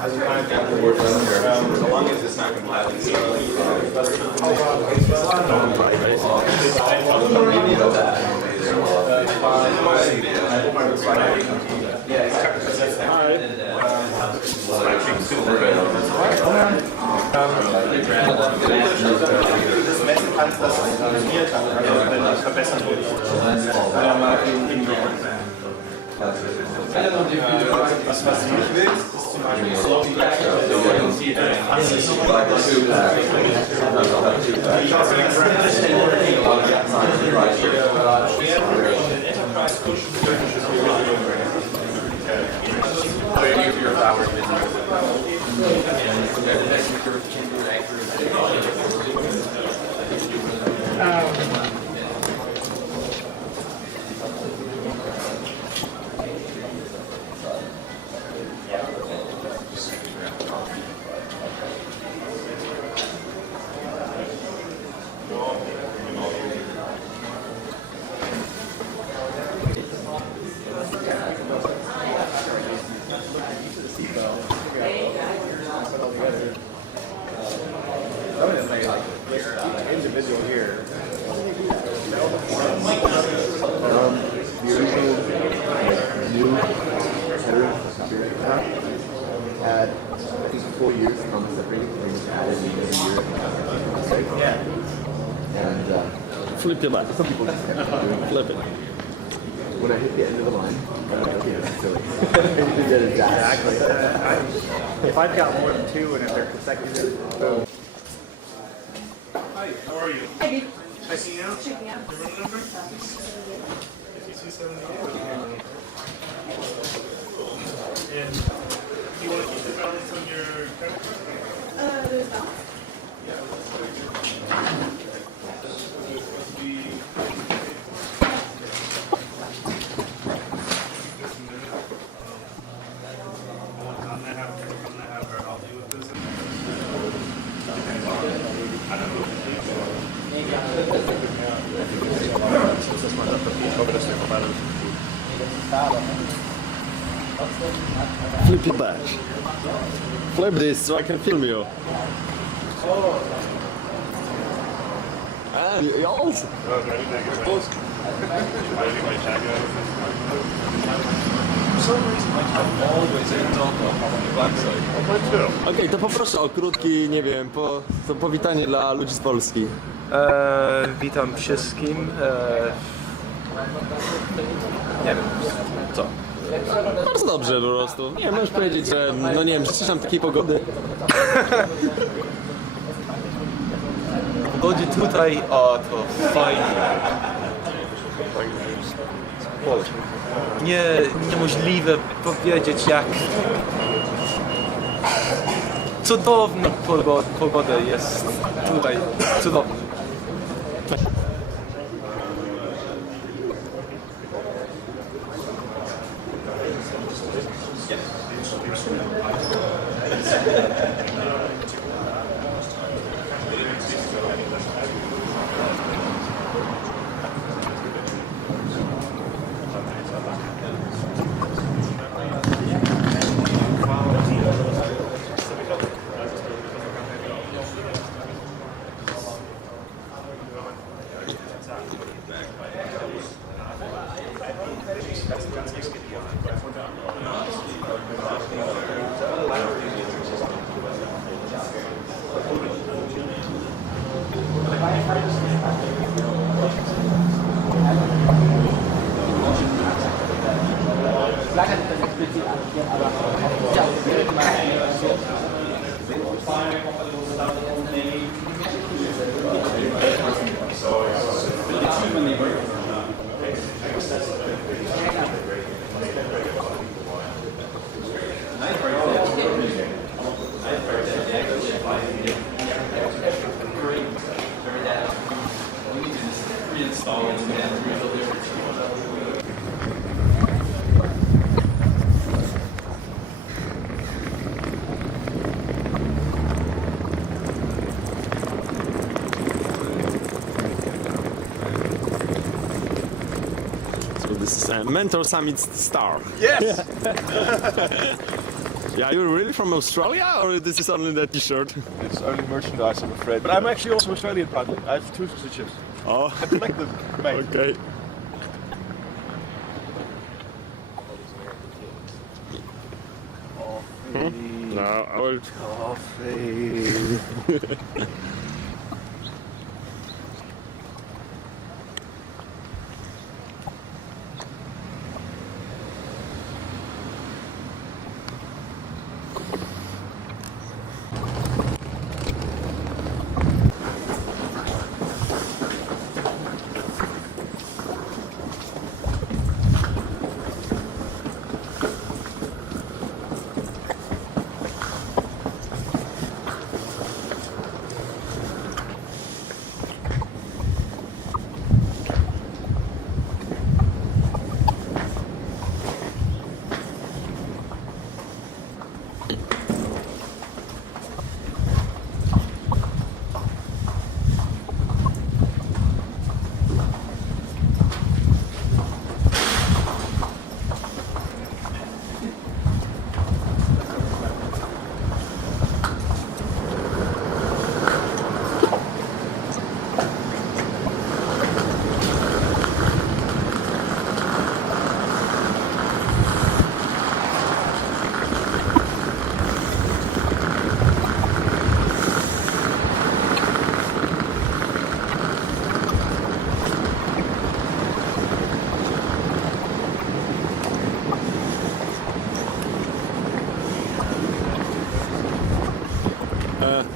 As long as it's not completely was du nicht willst, ist zum Beispiel so wie individual here. The original new header had, I think, 4 years from separating things added in a year. Yeah. And Flip your back. some people just kept Flip it. when I hit the end of the line, that's silly. It did a dash. Exactly. If I've got more than two and if they're consecutive, boom. Hi, how are you? Hi. Checking out? Checking out. Your room number? 5278. And you want to keep the balance on your credit card? There's balance. Flip it back. Flip this so I can film you. Ah, you also. Oh, do I need to get close? I need my tag out. For some reason, like, I've always ended up on the black side. Mine too. Okej, to poproszę o krótki, nie wiem, to powitanie dla ludzi z Polski. Witam wszystkim. Nie wiem, co? Bardzo dobrze po prostu. Nie, możesz powiedzieć, że no nie wiem, życzę nam takiej pogody. Pogodzie tutaj, o to fajnie. Niemożliwe powiedzieć jak cudowna pogoda jest tutaj, cudowna. So this is a Mentor Summit Star. Yes! Yeah, you're really from Australia, or this is only that T-shirt? It's only merchandise, I'm afraid. But I'm actually also Australian, partly. I have 2 citizenships. Oh, I collect them, mate. okay. No, I will. Coffee.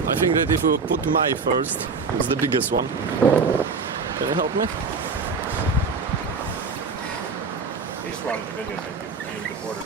I think that if we put my first, it's the biggest one. Can you help me? He's running the video in the border.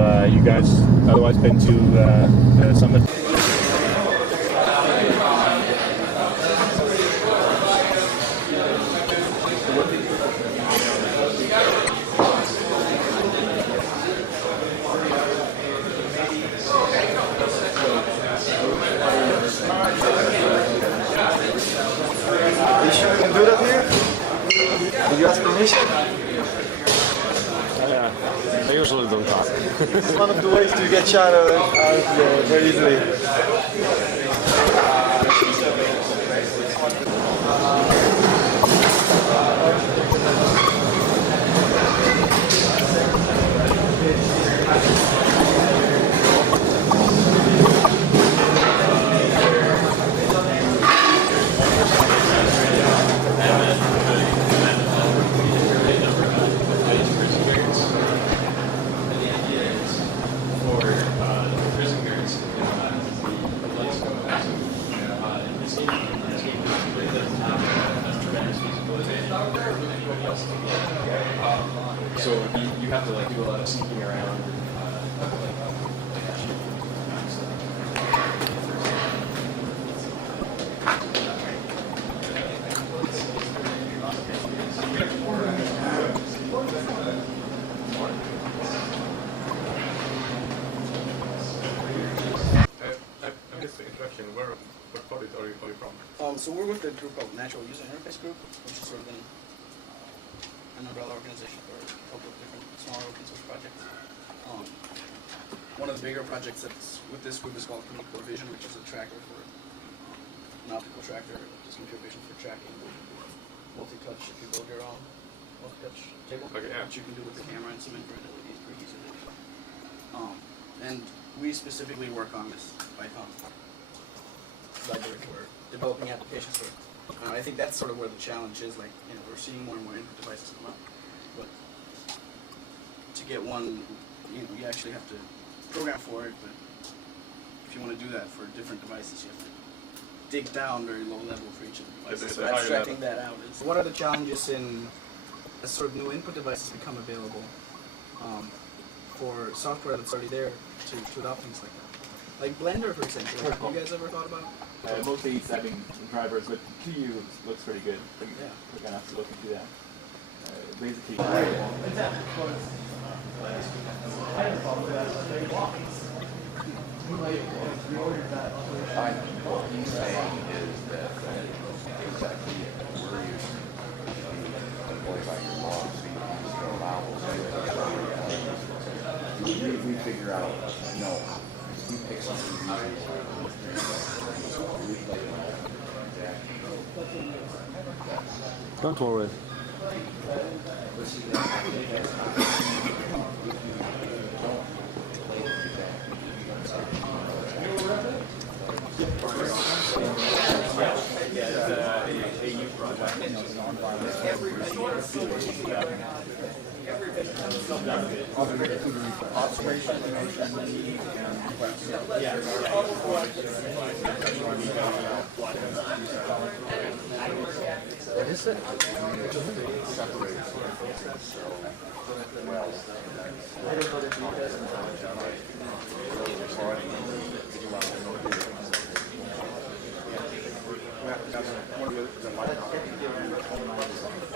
Have you guys otherwise been to the summit? You sure you can do that here? Did you ask permission? Yeah, I usually don't ask. It's one of the ways to get shot out very easily. So you have to like do a lot of sneaking around. I missed the introduction. What parties are you from? So we're with a group called Natural User Interface Group, which is sort of an umbrella organization for a couple of different smaller open source projects. one of the bigger projects that's with this group is called Computer Vision, which is a tracker for an optical tracker, just computer vision for tracking multi-touch. If you build your own multi-touch table, Okay, yeah. which you can do with the camera and some infrared LEDs pretty easily. And we specifically work on this Python library for developing applications for. I think that's sort of where the challenge is. Like, you know, we're seeing more and more input devices come up, but to get one, you know, you actually have to program for it. But if you want to do that for different devices, you have to dig down very low level for each of the devices. It's So a higher abstracting level. that out is. What are the challenges in as sort of new input devices become available for software that's already there to adopt things like that? Like Blender, for example. Have you guys ever thought about? Mostly it's having drivers, but QU looks pretty good. Yeah. We're gonna have to look into that. Basically. What he's saying is that exactly we're using employed by your law, so you can just allow those. We figure out, you know, we pick something Don't worry.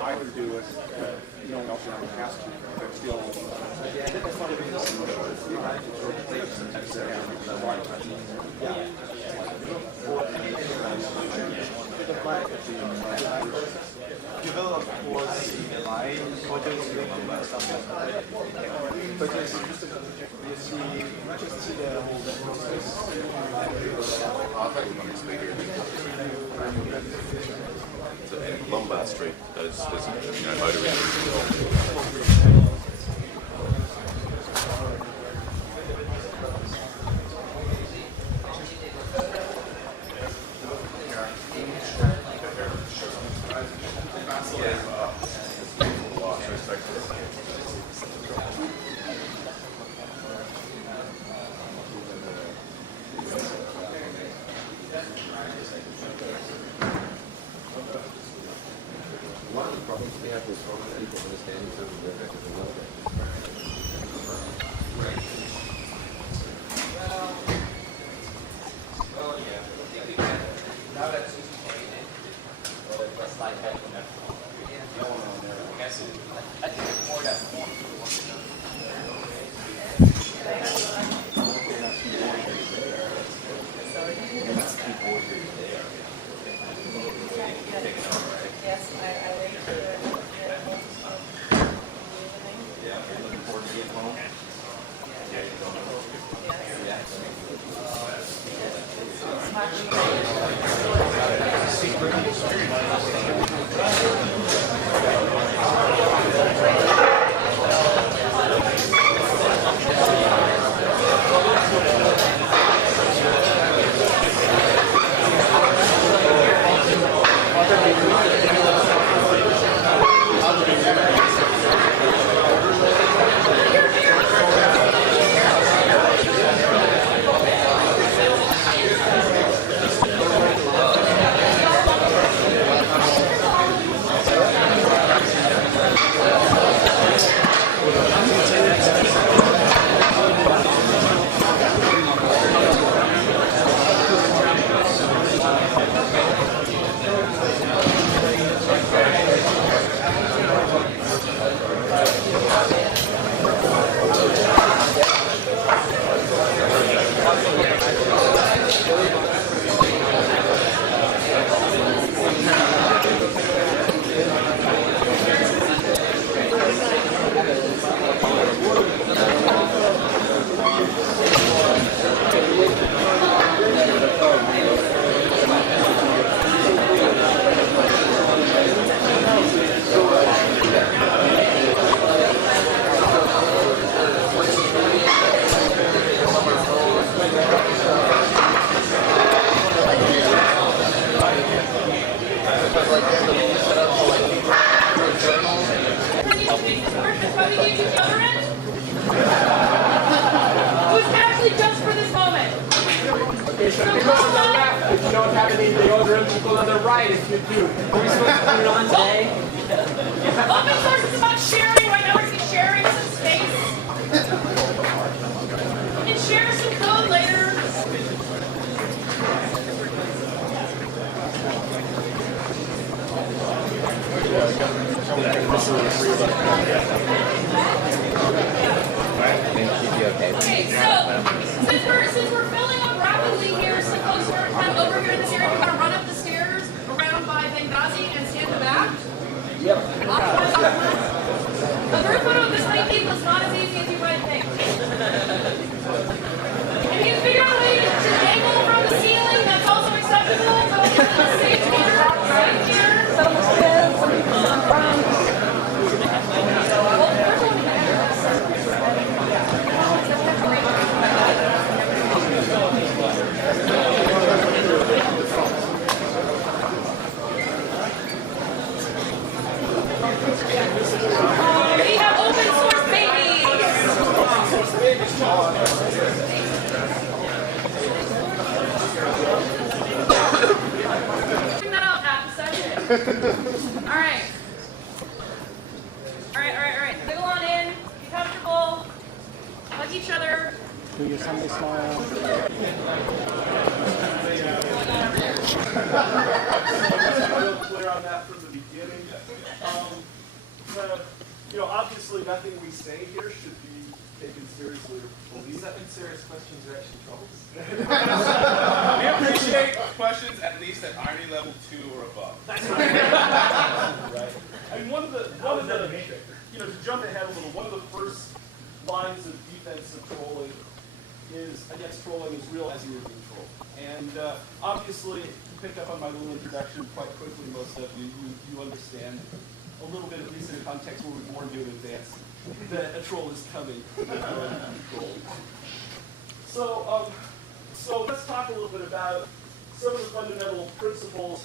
Either do it, no one else around has to, but still. Develop was live modules and stuff like that. But it's just you see the whole process. In Lombard Street, there's you know, motoring. One of the problems we have is people understanding some of the If you go on the left, if you don't have any deodorant, you go on the right if you do. Are we supposed to put it on today? Open source is about sharing. Right now we're going to sharing some space. We can share some code later. Okay, so since we're filling up rapidly here, some folks are kind of over here in this area. We're going to run up the stairs around by Benghazi and stand in the back. Yep. A group photo of this many people is not as easy as you might think. If you can figure out a way to dangle from the ceiling, that's also acceptable. But we'll get to the stage here, right here. We have open source babies. Bring that up half a second. All right. All right. Wiggle on in. Be comfortable. Hug each other. Do your Sunday smile. Real clear on that from the beginning. Obviously nothing we say here should be taken seriously or believed. 7 serious questions are actually troubles. We appreciate questions at least at irony level 2 or above. Right. I mean, one of the to jump ahead a little, one of the first lines of defense of trolling is against trolling is realizing you're being trolled. And obviously, you picked up on my little introduction quite quickly. Most of you understand a little bit, at least in a context where we warned you in advance that a troll is coming. So let's talk a little bit about some of the fundamental principles,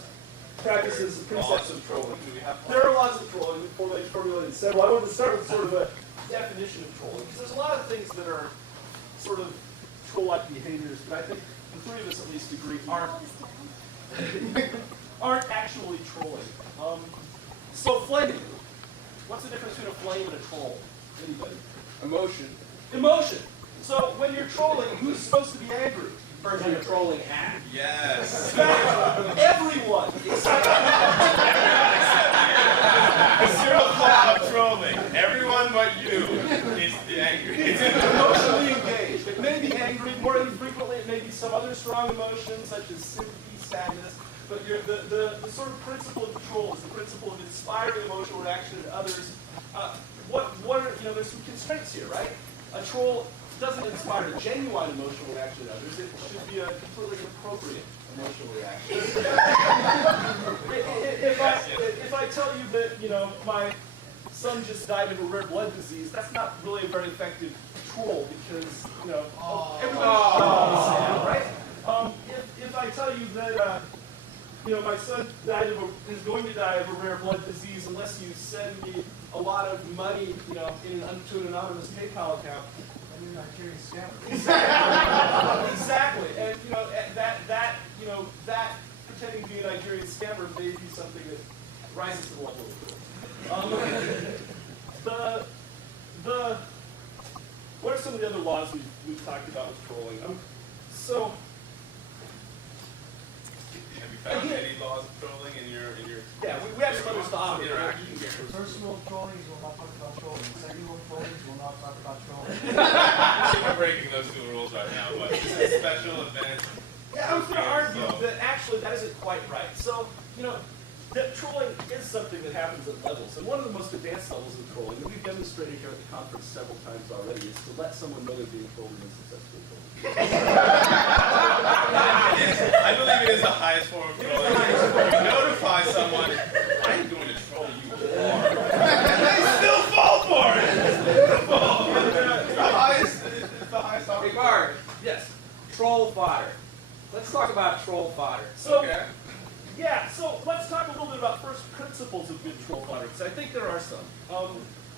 practices, and precepts of trolling. There are laws of trolling. We've formulated several. I wanted to start with sort of a definition of trolling, because there's a lot of things that are sort of troll-like behaviors, but I think the three of us at least agree aren't actually trolling. So flaming. What's the difference between a flame and a troll? Anybody? Emotion. So when you're trolling, who's supposed to be angry? The person you're trolling at. Yes. Everyone. Zero law of trolling. Everyone but you is the angry. It's emotionally engaged. It may be angry. More infrequently, it may be some other strong emotion, such as sympathy, sadness. But the sort of principle of the troll is the principle of inspiring emotional reaction in others. There's some constraints here, right? A troll doesn't inspire a genuine emotional reaction in others. It should be a completely appropriate emotional reaction. If I tell you that, my son just died of a rare blood disease, that's not really a very effective troll because, everybody's sad, right? If I tell you that, my son is going to die of a rare blood disease unless you send me a lot of money, to an anonymous PayPal account. And you're Nigerian scammer. Exactly. And that pretending to be a Nigerian scammer may be something that rises to the level of troll. What are some of the other laws we've talked about with trolling? Have you found any laws of trolling in your Yeah, we have some other stuff. interactions? Personal trollings will not talk about trolling. Sexual trollings will not talk about trolling. We're breaking those two rules right now, but this is a special event. Yeah, I was going to argue that actually that isn't quite right. So, that trolling is something that happens at levels. And one of the most advanced levels of trolling, that we've demonstrated here at the conference several times already, is to let someone know they're being trolled and then successfully trolled. I believe it is the highest form of trolling. You notify someone, I'm going to troll you more. And they still fall for it! It's the highest form. Regard. Yes. Troll fodder. Let's talk about troll fodder. So, Okay. yeah, so let's talk a little bit about first principles of good troll fodder, because I think there are some.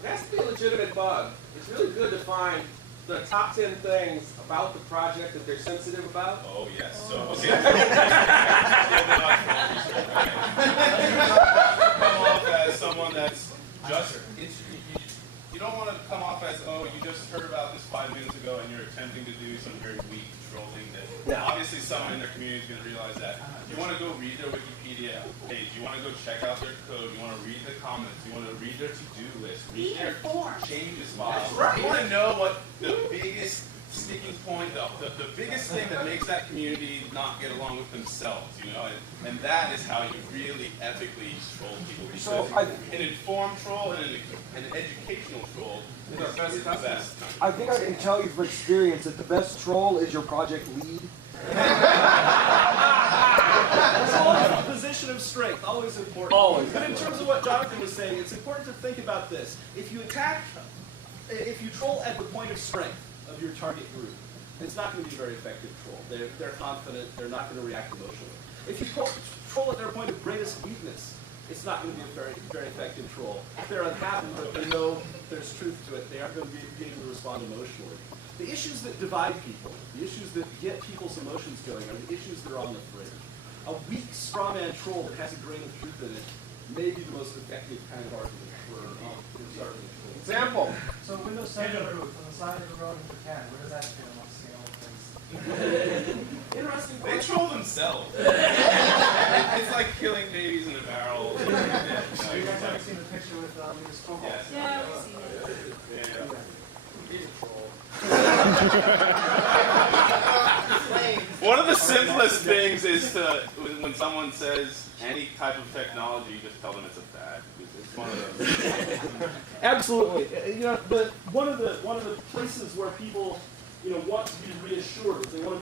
It has to be a legitimate bug. It's really good to find the top 10 things about the project that they're sensitive about? Oh, yes. So, okay. Come off as someone that's just, you don't want to come off as, oh, you just heard about this 5 minutes ago and you're attempting to do some very weak trolling that obviously someone in their community is going to realize that. You want to go read their Wikipedia page. You want to go check out their code. You want to read the comments. You want to read their to-do list. Read their changes files. You want to know what the biggest sticking point, the biggest thing that makes that community not get along with themselves, you know, and that is how you really ethically troll people. So Because an informed troll and an educational troll is the best. I think I can tell you from experience that the best troll is your project lead. It's always a position of strength, always important. Always. But in terms of what Jonathan was saying, it's important to think about this. If you troll at the point of strength of your target group, it's not going to be a very effective troll. They're confident, they're not going to react emotionally. If you troll at their point of greatest weakness, it's not going to be a very, very effective troll. If they're unhappy, but they know there's truth to it, they aren't going to be able to respond emotionally. The issues that divide people, the issues that get people's emotions going, are the issues that are on the fringe. A weak straw man troll that has a grain of truth in it may be the most effective kind of argument for starting a troll. Example. So Windows 7 roof on the side of the road in Japan, where does that fit on the scale of things? Interesting They question. troll themselves. It's like killing babies in a barrel. Have you guys ever seen the picture with Linus Torvalds? Yes. Yeah, we've seen it. Yeah. He's a troll. One of the simplest things is to, when someone says any type of technology, just tell them it's a fad. It's one of those. Absolutely. You know, but one of the places where people, want to be reassured, is they want to